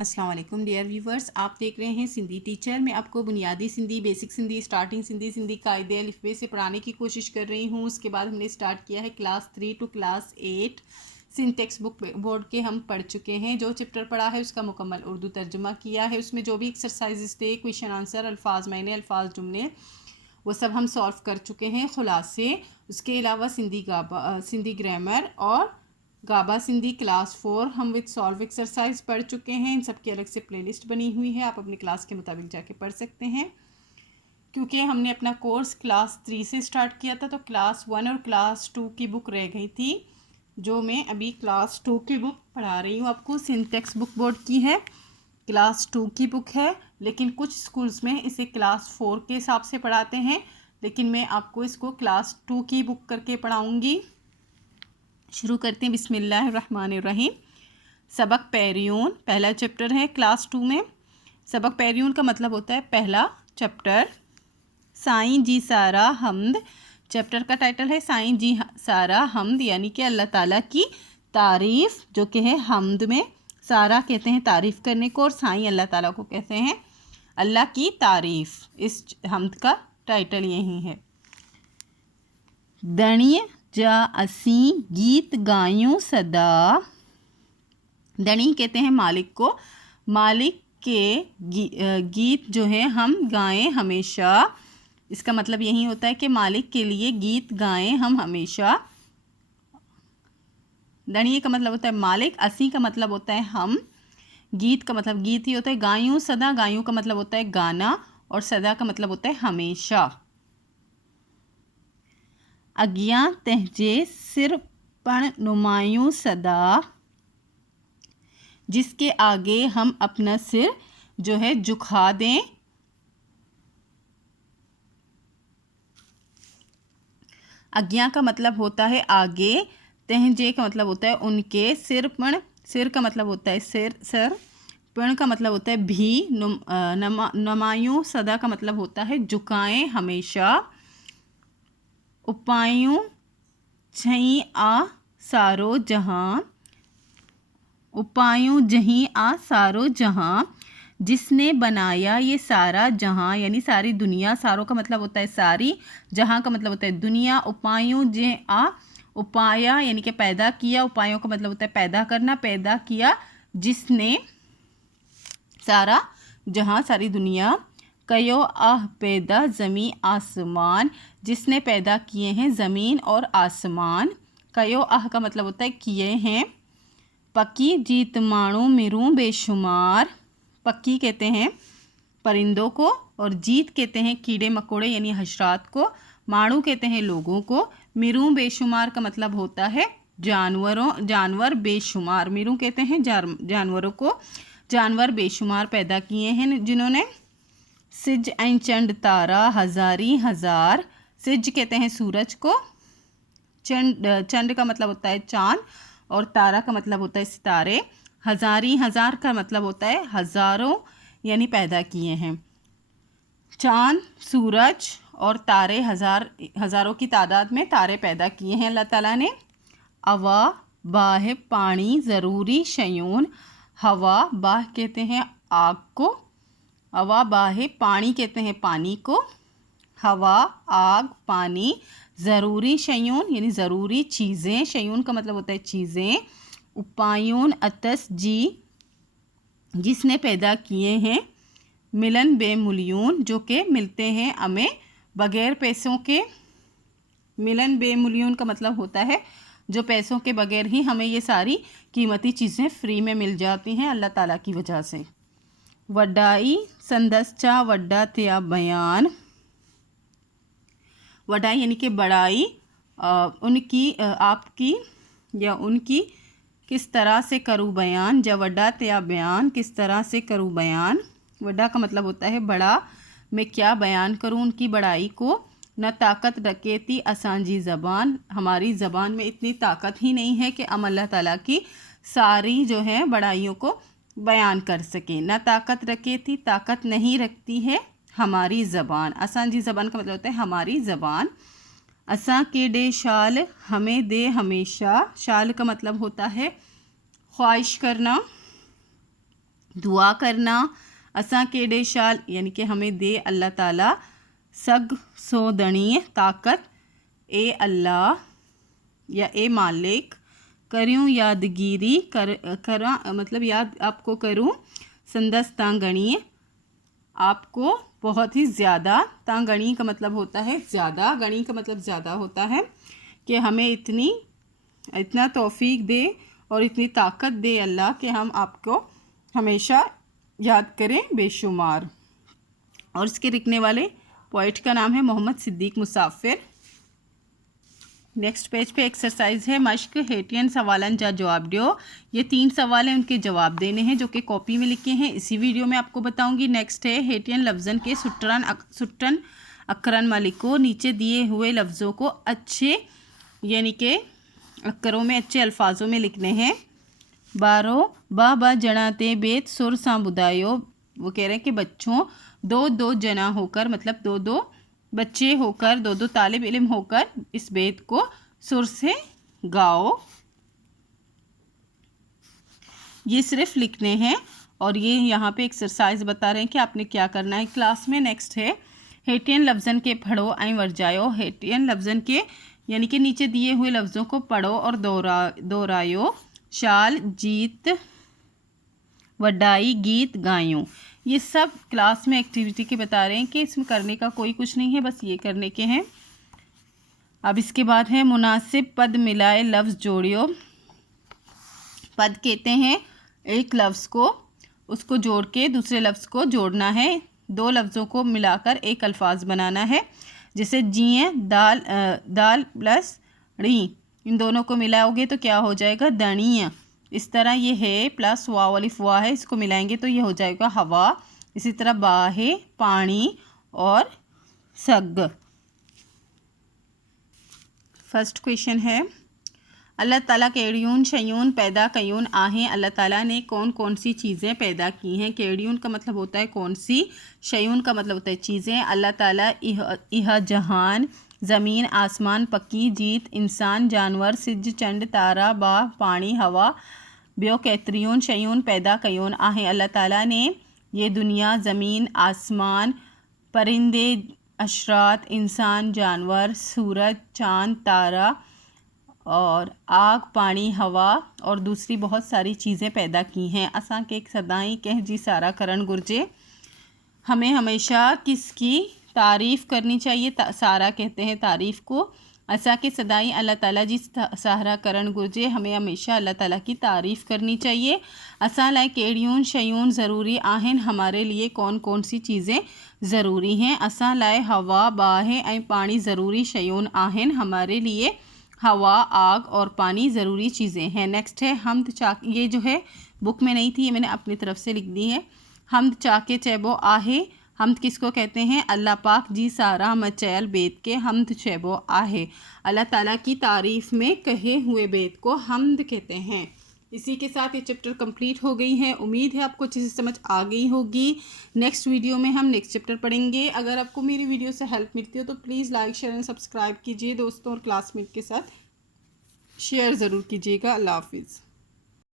अस्सलाम वालेकुम dear viewers, आप देख रहे हैं सिंधी टीचर। मैं आपको बुनियादी सिंधी, बेसिक सिंधी, स्टार्टिंग सिंधी, सिंधी कायदे अलिफ़बे से पढ़ाने की कोशिश कर रही हूँ। उसके बाद हमने स्टार्ट किया है class 3 to class 8 Sindh text book board के हम पढ़ चुके हैं। जो चैप्टर पढ़ा है उसका मुकम्मल उर्दू तर्जुमा किया है। उसमें जो भी एक्सरसाइजेस थे, क्वेश्चन आंसर, अल्फाज मायने, अल्फाज जुमले, वो सब हम सॉल्व कर चुके हैं खुलासे। उसके अलावा सिंधी ग्रामर और गाबा सिंधी क्लास 4 हम विद सॉल्व एक्सरसाइज पढ़ चुके हैं। इन सब की अलग से प्लेलिस्ट बनी हुई है, आप अपनी क्लास के मुताबिक जाके पढ़ सकते हैं। क्योंकि हमने अपना कोर्स क्लास 3 से स्टार्ट किया था, तो क्लास 1 और क्लास 2 की बुक रह गई थी, जो मैं अभी क्लास 2 की बुक पढ़ा रही हूँ आपको। सिंध टेक्स्ट बुक बोर्ड की है, क्लास 2 की बुक है, लेकिन कुछ स्कूल्स में इसे क्लास 4 के हिसाब से पढ़ाते हैं, लेकिन मैं आपको इसको क्लास 2 की बुक करके पढ़ाऊँगी। शुरू करते हैं। बिस्मिल्लाहिर्रहमानिर्रहीम। सबक पैरियून पहला चैप्टर है क्लास 2 में। सबक पैरियून का मतलब होता है पहला चैप्टर। साईं जी सारा हमद, चैप्टर का टाइटल है साईं जी सारा हमद, यानी कि अल्लाह ताला की तारीफ़, जो कि है हमद में सारा कहते हैं तारीफ़ करने को, और साईं अल्लाह ताला को कहते हैं अल्लाह की तारीफ़। इस हमद का टाइटल यही है। दणिय जा असी गीत गायूं सदा, दणी कहते हैं मालिक को, मालिक के गीत जो है हम गाएं हमेशा। इसका मतलब यही होता है कि मालिक के लिए गीत गाएं हम हमेशा। दणिये का मतलब होता है मालिक, असी का मतलब होता है हम, गीत का मतलब गीत ही होता है, गायूं सदा, गायूं का मतलब होता है गाना, और सदा का मतलब होता है हमेशा। अगियां तहजे सिर पण नुमायूं सदा, जिसके आगे हम अपना सिर जो है झुका दें। अज्ञा का मतलब होता है आगे, तहजे का मतलब होता है उनके, सिर का मतलब होता है सर, पण का मतलब होता है भी, नुमायूं सदा का मतलब होता है झुकाएं हमेशा। उपायूं छई आ सारो जहां, उपायों जहीं आ सारो जहां, जिसने बनाया ये सारा जहां, यानी सारी दुनिया। सारों का मतलब होता है सारी, जहां का मतलब होता है दुनिया। उपायों जे आ, उपाया यानी कि पैदा किया, उपायों का मतलब होता है पैदा करना, पैदा किया जिसने सारा जहां, सारी दुनिया। कयो आह पैदा ज़मी आसमान, जिसने पैदा किए हैं ज़मीन और आसमान। कयो आह का मतलब होता है किए हैं। पक्की जीत माणू मिरूं बेशुमार, पक्की कहते हैं परिंदों को, और जीत कहते हैं कीड़े मकोड़े यानी हशरात को, माणू कहते हैं लोगों को, मिरूं बेशुमार का मतलब होता है जानवर बेशुमार। मिरूं कहते हैं जानवरों को, जानवर बेशुमार पैदा किए हैं जिन्होंने। सिज एन चंड तारा हजारी हजार, सिज कहते हैं सूरज को, चंड का मतलब होता है चांद, और तारा का मतलब होता है सितारे। हजार का मतलब होता है हजारों, यानी पैदा किए हैं। चांद, सूरज और तारे, हजारों की तादाद में तारे पैदा किए हैं अल्लाह ताला ने। अवा बाह पानी ज़रूरी शयून, हवा बाह कहते हैं आग को, हवा बाह पानी कहते हैं पानी को, हवा आग पानी, ज़रूरी शयून यानी ज़रूरी चीज़ें, शयून का मतलब होता है चीज़ें। उपायून अतस जी, जिसने पैदा किए हैं। मिलन बेमुलियून, जो कि मिलते हैं हमें बग़ैर पैसों के। मिलन बेमुलियून का मतलब होता है जो पैसों के बग़ैर ही हमें ये सारी कीमती चीज़ें फ्री में मिल जाती हैं अल्लाह ताला की वजह से। वड्डाई संदस्चा वड्डा त्या बयान, वडाई यानी कि बड़ाई, उनकी आपकी या उनकी किस तरह से करूँ बयान। जब वड्डा त्या बयान, किस तरह से करूँ बयान। वड्डा का मतलब होता है बड़ा, मैं क्या बयान करूँ उनकी बड़ाई को। न ताकत रखेती असांजी ज़बान, हमारी ज़बान में इतनी ताकत ही नहीं है कि हम अल्लाह ताला की सारी जो है बड़ाइयों को बयान कर सकें। न ताकत रखेती, ताकत नहीं रखती है हमारी ज़बान। असांजी ज़बान का मतलब होता है हमारी ज़बान। असा के डे शाल, हमें दे हमेशा। शाल का मतलब होता है ख्वाहिश करना, दुआ करना। असां केॾे शाल यानी कि हमें दे अल्लाह ताला सग सो दणीय ताकत। ए अल्लाह या ए मालिक करूँ यादगिरी करा मतलब याद आपको करूँ संदस तां गणीय आपको बहुत ही ज़्यादा। तां गणी का मतलब होता है ज़्यादा, गणी का मतलब ज़्यादा होता है कि हमें इतना तौफीक दे और इतनी ताकत दे अल्लाह कि हम आपको हमेशा याद करें बेशुमार। और इसके लिखने वाले पोइट का नाम है मोहम्मद सिद्दीक मुसाफिर। नेक्स्ट पेज पे एक्सरसाइज है मश्क हेटियन सवालन जा जवाब दियो। ये 3 सवाल हैं, उनके जवाब देने हैं जो कि कॉपी में लिखे हैं, इसी वीडियो में आपको बताऊंगी। नेक्स्ट है हेटियन लफ्ज़न के सुट्टन अकरन मलिको। नीचे दिए हुए लफ्ज़ों को अच्छे यानी कि अक्करों में अच्छे अल्फाजों में लिखने हैं। बारो बा जनाते बेत सुर सा बुदायो। वो कह रहे हैं कि बच्चों दो जना होकर मतलब दो बच्चे होकर दो तालिब इल्म होकर इस बेत को सुर से गाओ। ये सिर्फ लिखने हैं और ये यहाँ पे एक्सरसाइज बता रहे हैं कि आपने क्या करना है क्लास में। नेक्स्ट है हेटियन लफ्ज़न के पढ़ो आई वर्जायो। हेटियन लफ्ज़न के यानी कि नीचे दिए हुए लफ्ज़ों को पढ़ो और दोहरायो। शाल जीत वडाई गीत गायूं। ये सब क्लास में एक्टिविटी के बता रहे हैं कि इसमें करने का कोई कुछ नहीं है, बस ये करने के हैं। अब इसके बाद है मुनासिब पद मिलाए लफ्ज़ जोड़ियो। पद कहते हैं एक लफ्ज़ को उसको जोड़ के दूसरे लफ्ज़ को जोड़ना है। 2 लफ्ज़ों को मिलाकर एक अल्फाज बनाना है। जैसे जिए दाल प्लस ड़ी, इन दोनों को मिलाओगे तो क्या हो जाएगा दणीय। इस तरह ये है प्लस वाव अलिफ वा है, इसको मिलाएंगे तो ये हो जाएगा हवा। इसी तरह बा है पानी और सग। फर्स्ट क्वेश्चन है अल्लाह ताला केड़ियून शयून पैदा कयून आहें। अल्लाह ताला ने कौन कौन सी चीज़ें पैदा की हैं। केड़ियून का मतलब होता है कौन सी, शयून का मतलब होता है चीज़ें। अल्लाह ताला इह जहान ज़मीन आसमान पक्की जीत इंसान जानवर सिज चंड तारा बा पानी हवा ब्यो कैतरियून शयून पैदा कयून आहें। अल्लाह ताला ने ये दुनिया ज़मीन आसमान परिंदे अशरात इंसान जानवर सूरज चाँद तारा और आग पानी हवा और दूसरी बहुत सारी चीज़ें पैदा की हैं। असां के सदाई कह जी सारा करण गुर्जे। हमें हमेशा किसकी तारीफ़ करनी चाहिए, सारा कहते हैं तारीफ़ को। असा के सदाई अल्लाह ताला जी सहारा करण गुर्जे। हमें हमेशा अल्लाह ताला की तारीफ़ करनी चाहिए। असा लाए केड़ियून शयून ज़रूरी आहेन, हमारे लिए कौन कौन सी चीज़ें ज़रूरी हैं। असा लाए हवा बाहे ऐं पानी ज़रूरी शयून आहेन, हमारे लिए हवा आग और पानी ज़रूरी चीज़ें हैं। नेक्स्ट है हमद चाक, ये जो है बुक में नहीं थी, ये मैंने अपनी तरफ से लिख दी है। हमद चाके चैबो आहे। हमद किसको कहते हैं, अल्लाह पाक जी सारा मचैल बेत के हमद चैबो आहे। अल्लाह ताला की तारीफ़ में कहे हुए बेत को हमद कहते हैं। इसी के साथ ये चैप्टर कंप्लीट हो गई है। उम्मीद है आपको अच्छे से समझ आ गई होगी। नेक्स्ट वीडियो में हम नेक्स्ट चैप्टर पढ़ेंगे। अगर आपको मेरी वीडियो से हेल्प मिलती हो तो please like share and subscribe कीजिए। दोस्तों और क्लासमेट के साथ शेयर ज़रूर कीजिएगा। अल्लाह हाफिज़।